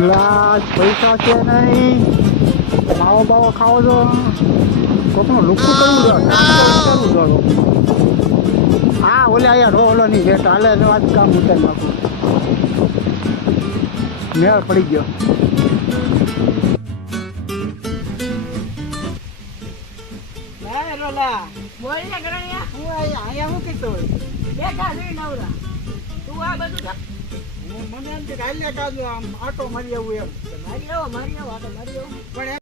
Glass પૈસા છે નહીં, માવો બાવો ખાવો છો, કોકનું લુકું કરવું જો વિચારવું જોડો. હા ઓલે અહીંયા રોલો ની ભેટ હાલે આજ કામ ઉતારી નાખું. મેળ પડી ગયો. બોલ ને ગણ્યા હું અહીંયા હું કીધું બેઠા છે નવરા તું આ બધું મને એમ કે હાલ્યા કાજો આમ આટો મારી આવું એમ. મારી આવો આ તો મારી આવો પણ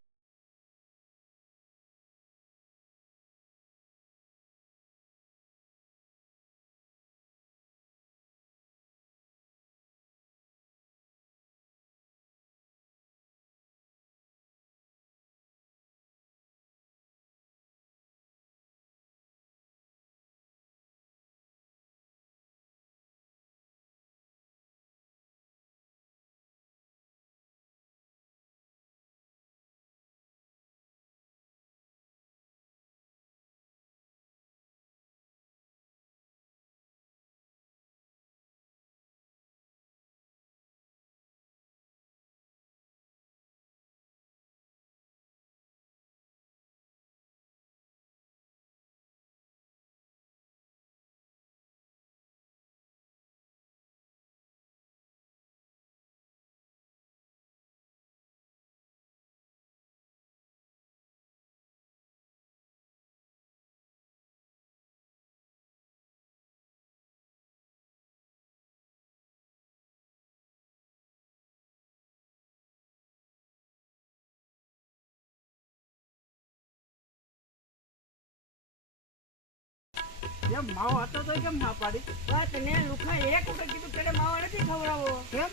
કેમ માવો હતો તો કેમ ના પાડી? વાત ને લુખા એક વખત કીધું પેલે માવો નથી ખવડાવો કેમ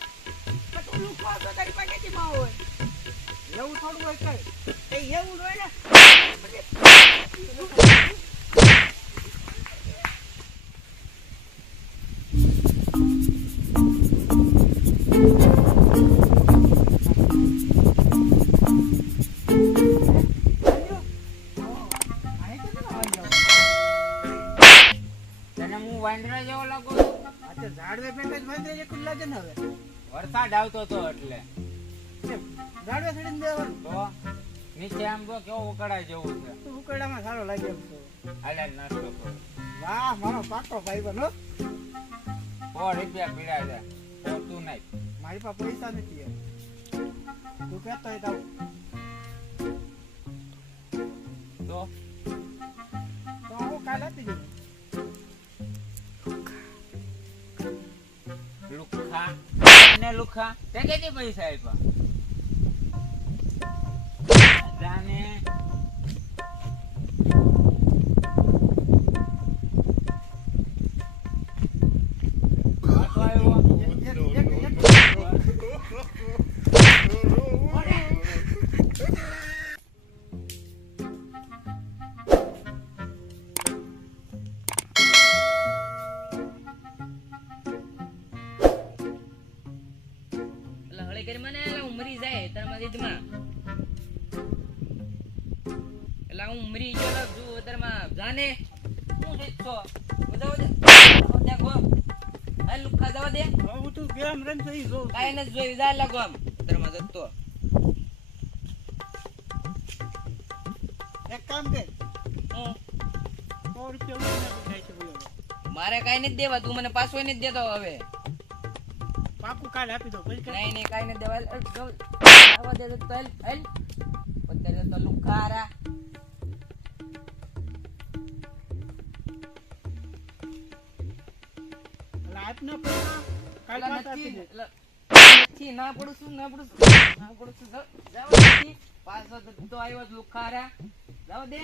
તો તું લુખો તો તારી પાસે કેથી માવો હોય એવું થોડું હોય કઈ? એ એવું હોય ને વાંદરા જેવો લાગો આ ઝાડવે પેટે જ વાંદરા જેવું લાગે ને. હવે વરસાદ આવતો હતો એટલે ઝાડવે ચડીને દેવાનું તો નીચે આમ તો કેવો ઉકળાય જેવું છે. તો ઉકરડામાં સારો લાગે એમ તો. હાલે નાસ્તો કરો. વાહ મારો પાકો ભાઈ બનો. 100 રૂપિયા પીડા છે તું નહીં. મારી પાસે પૈસા નથી એમ. તું કહેતો હોય તો હું કાલે આપી દઉં. લુખા ને લુખા તે કેટલી પૈસા આપ્યા જાને ઉમરી જાય તારા દીદમાં એટલે હું ઉમરી ગયો છું તારમાં જાને હું દેખો બતાવો દે દેખો આ લુખા જવા દે હું તું ગેમ રન થઈ જો કાઈ ન જોઈ જા લાગો આમ તારમાં જતો એક કામ કર. 100 રૂપિયા ઉધાર છે બોલો. મારે કાઈ નથી દેવા તું મને પાછો નથી દેતો હવે પાકું કાલે આપી દો. નહીં નહીં કાઈ નથી દેવા આવા દે તો હેલ હેલ પત્તર તો લુખારા લાઈફ ના પૈસા કાલે પાછા આપી દે. નથી ના પડું છું જાવ દે પાછો તો આવ્યો લુખારા જાવ દે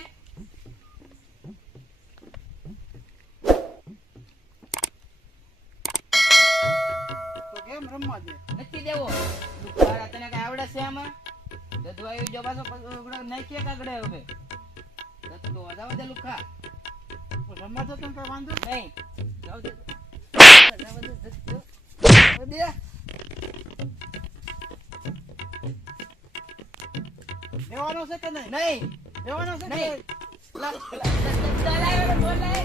કેમ રમવા દે નથી દેવો લુખારા તને કઈ આવડે છે આમાં દદવાઈ જો પાછો નાખીએ કાગડે હવે તો જાવ દે લુખા રમવા તો તને કઈ વાંધો નહીં જાવ દે દેવાનો છે કે નહીં? નહીં દેવાનો છે કે નહીં. નહીં?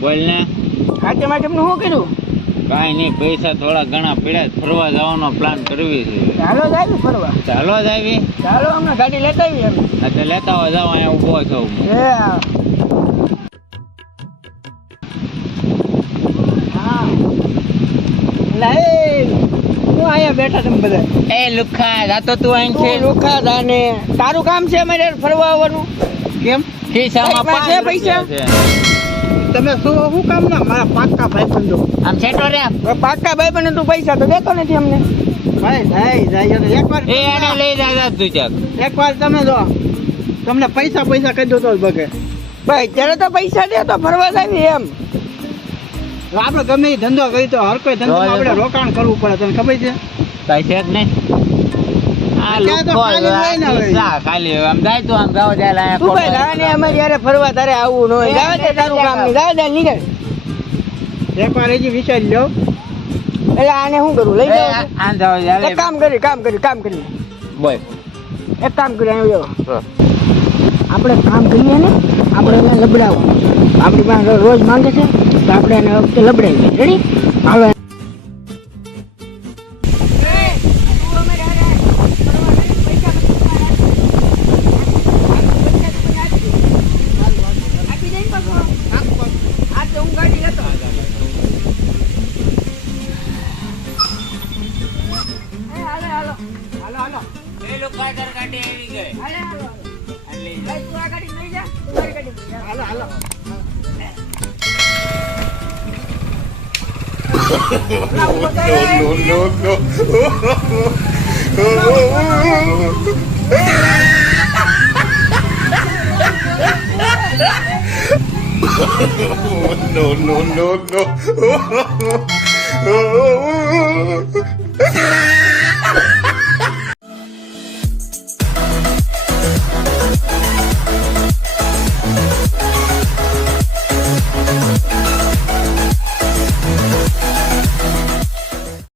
બોલ ને. હાથે માટેમનું શું કર્યું? કાંઈ નહીં, પૈસા થોડા ઘણા પડ્યા છે. ફરવા જવાનો પ્લાન કરવી છે. ચાલો જાય ફરવા. ચાલો જ આવી. ચાલો હમણાં ગાડી લેતા આવી એમ. હા તો લેતા આવો, જાઓ, અહીંયા ઊભો છું. હું અહીંયા બેઠા તમે બધા. એ લુખા જાતો તું અહીં છે. તું લુખા જાને. તારું કામ છે અમારે ફરવા આવવાનું. કેમ? ખિસ્સામાં તારી પાસે 5 પૈસા? રૂપિયા છે. તમે શું કામ ના મારા પાક્કા ભાઈબંધો આમ છેટો રે. પાક્કા ભાઈ બને તું પૈસા તો દેતો નથી અમને. ભાઈ જાય એકવાર એ એને લઈ જા તું ચાક. એકવાર તમે જો તમને પૈસા કહી દો તો જ બગે. ભાઈ ત્યારે તો પૈસા દે તો ફરવા જાવી એમ. આપણે ગમે એ ધંધો કરી તો હર કોઈ ધંધો આપણે રોકાણ કરવું પડે, તને ખબર છે? કઈ છે જ નહીં. આ ત્યાં તો લુખો ખાલી હોય ને હવે. જા ખાલી આમ જાય તું આમ જાવ જાય અહીંયા તું ભાઈ રાને અમારે યારે ફરવા તારે આવવું ન હોય. જાવે તે તારું કામ નહીં. જાવે ત્યાં નીકળ. એકવાર હજી વિચારી લો. એટલે આને શું કરું? લઈ એ જાવ. આ જાવ જાય. એક કામ કરી. બોલ. એક કામ કરી આવ્યો. આપણે કામ કરીએ ને, આપણે એને લબડાવો. આપણી પાસે રોજ માંગે છે તો આપણે એને વખતે લબડાવીએ. રેડી? હાલો. એ લુખા તાર ગાડી આવી ગઈ. હાલી જા. no.